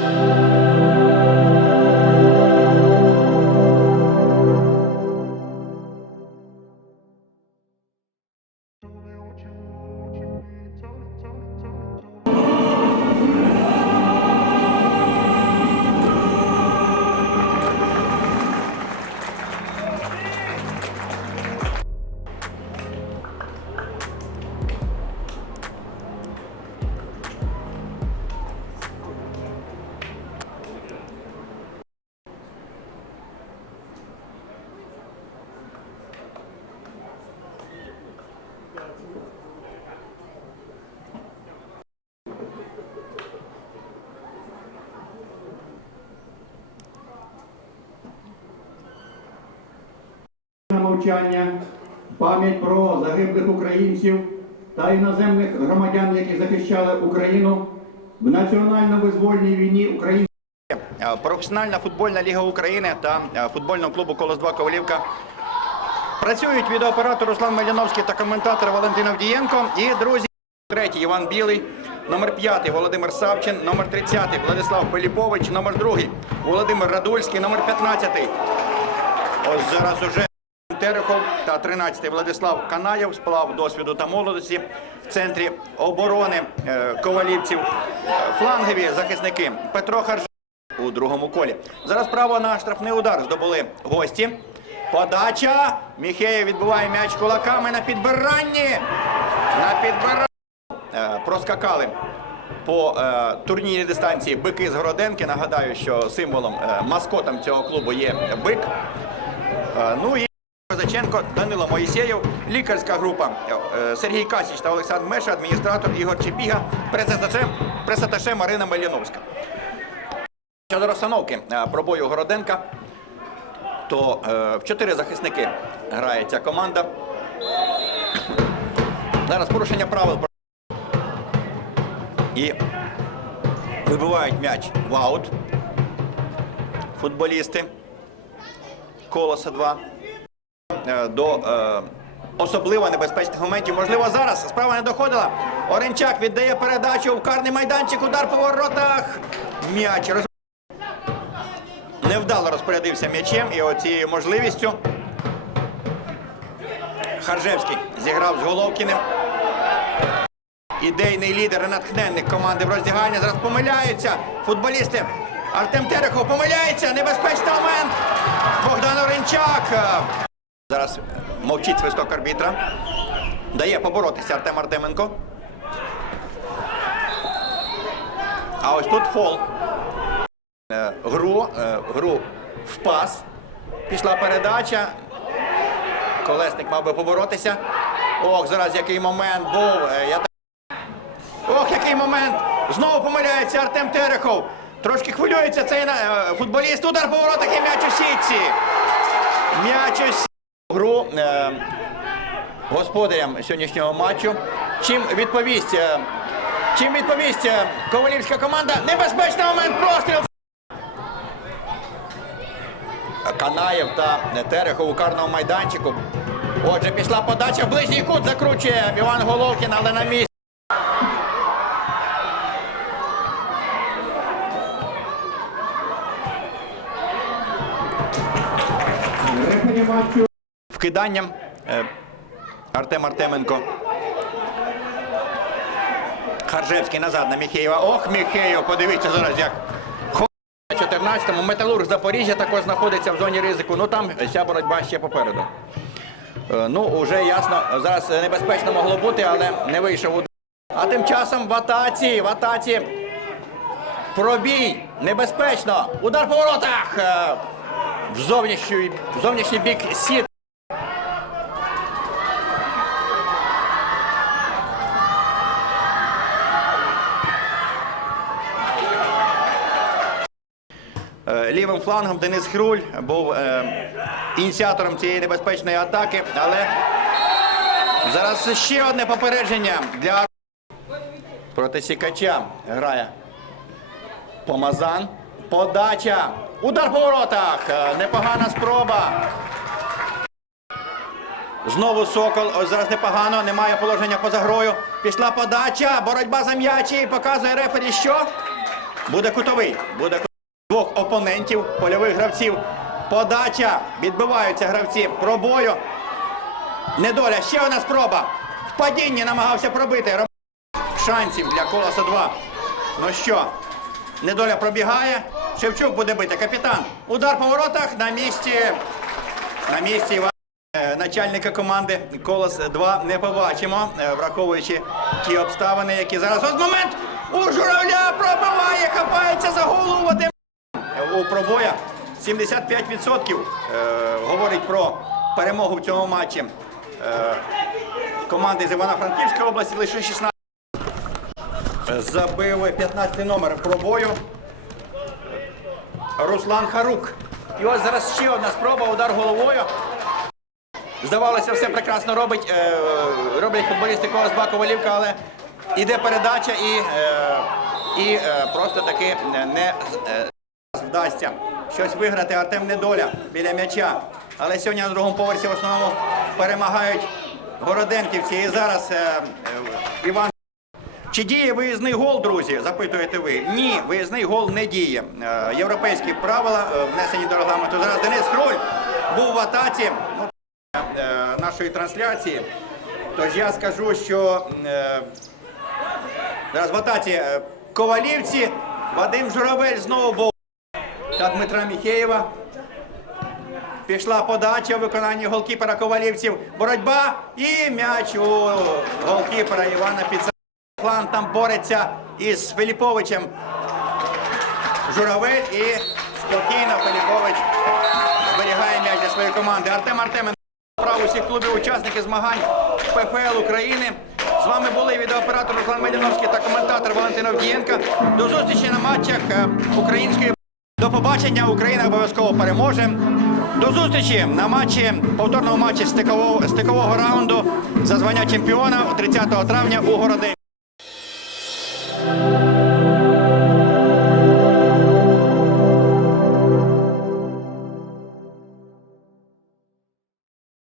на мовчання пам'ять про загиблих українців та іноземних громадян, які захищали Україну в національно-визвольній війні України. Е, Професіональна футбольна ліга України та е, футбольного клубу Колос 2 Ковалівка працюють відеооператор Руслан Маліновський та коментатор Валентин Авдієнко. І друзі, третій Іван Білий, номер п'ятий Володимир Савчин, номер 30 Владислав Пиліпович, номер другий Володимир Радульський, номер 15 Ось зараз уже Терехов та 13-й Владислав Канаєв сплав досвіду та молодості в центрі оборони е, ковалівців. Флангові захисники Петро Харж у другому колі. Зараз право на штрафний удар здобули гості. Подача. Міхеєв відбуває м'яч кулаками на підбиранні. На підбиранні. Е, Проскакали по е, турнірній дистанції бики з Городенки. Нагадаю, що символом, е, маскотом цього клубу є бик. Е, Ну і Козаченко, Данило Моїсеєв, лікарська група е, Сергій Касіч та Олександр Меша, адміністратор Ігор Чепіга, пресаташе, Марина Мельяновська. Щодо розстановки е, пробою Городенка, то е, в чотири захисники грає ця команда. Зараз порушення правил. І вибивають м'яч в аут. Футболісти. Колоса 2 е, до е, особливо небезпечних моментів. Можливо, зараз справа не доходила. Оренчак віддає передачу в карний майданчик. Удар по воротах. М'яч роз... невдало розпорядився м'ячем і оцією можливістю. Харжевський зіграв з Головкіним. Ідейний лідер і натхненник команди в роздягальні. Зараз помиляються футболісти. Артем Терехов помиляється. Небезпечний момент. Богдан Оренчак. Зараз мовчить свисток арбітра. Дає поборотися Артем Артеменко. А ось тут фол. Е, Гру, е, гру в пас. Пішла передача. Колесник мав би поборотися. Ох, зараз який момент був. Е, Я... Ох, який момент! Знову помиляється Артем Терехов. Трошки хвилюється цей футболіст. Удар по воротах і м'яч у сітці. М'яч у сітці. Гру е, господарям сьогоднішнього матчу. Чим відповість? е, чим відповість е, ковалівська команда? Небезпечний момент простріл. Канаєв та Терехов у карному майданчику. Отже, пішла подача ближній кут закручує Іван Головкін, але на місці. Вкиданням е, Артем Артеменко. Харжевський назад на Міхеєва. Ох, Міхеєв, подивіться зараз, як Хо- на 14-му. Металург Запоріжжя також знаходиться в зоні ризику. Ну там ця боротьба ще попереду. Е, Ну, уже ясно, зараз небезпечно могло бути, але не вийшов удар. А тим часом в атаці, в атаці. Пробій! Небезпечно! Удар по воротах! Е, В зовнішній, в зовнішній бік сіт. Лівим флангом Денис Хруль був е, ініціатором цієї небезпечної атаки, але зараз ще одне попередження для проти Сікача грає Помазан. Подача. Удар по воротах. Е, Непогана спроба. Знову Сокол. Ось зараз непогано. Немає положення поза грою. Пішла подача. Боротьба за м'яч. І показує рефері, що Буде кутовий. Буде кутовий. Двох опонентів, польових гравців. Подача. Відбиваються гравці пробою. Недоля. Ще одна спроба. В падінні намагався пробити. Шансів для колоса 2. Ну що, недоля пробігає. Шевчук буде бити. Капітан. Удар по воротах на місці. На місці Іван. Е, Начальника команди Колос 2 не побачимо, е, враховуючи ті обставини, які зараз. Ось момент у журавля пробиває, хапається за голову У пробоя 75% е, говорить про перемогу в цьому матчі. Е, команди з Івано-Франківської області лише 16. Забив 15 номер пробою. Руслан Харук. І ось зараз ще одна спроба, удар головою. Здавалося, все прекрасно робить, е, роблять футболісти Колос Ковалівка, але іде передача і, і просто таки не вдасться щось виграти Артем Недоля біля м'яча. Але сьогодні на другому поверсі в основному перемагають городенківці. І зараз е, е, Іван. Чи діє виїзний гол, друзі? Запитуєте ви? Ні, виїзний гол не діє. Е, Європейські правила е, внесені до регламенту. Зараз Денис Кроль був в атаці. Ну, е, нашої трансляції. Тож я скажу, що е, зараз в атаці е, Ковалівці, Вадим Журавель знову був та Дмитра Міхеєва. Пішла подача у виконанні голкіпера Ковалівців. Боротьба і м'яч у голкіпера Івана Піца. План там бореться із Філіповичем. Журавель і спокійно Філіпович зберігає м'яч для своєї команди. Артем Артемен прав усіх клубів учасники змагань ПФЛ України. З вами були відеооператор Руслан Медяновський та коментатор Валентин Авдієнка. До зустрічі на матчах е, української. До побачення. Україна обов'язково переможе. До зустрічі на матчі повторному матчі стикового, стикового раунду за звання чемпіона 30 травня у Городині.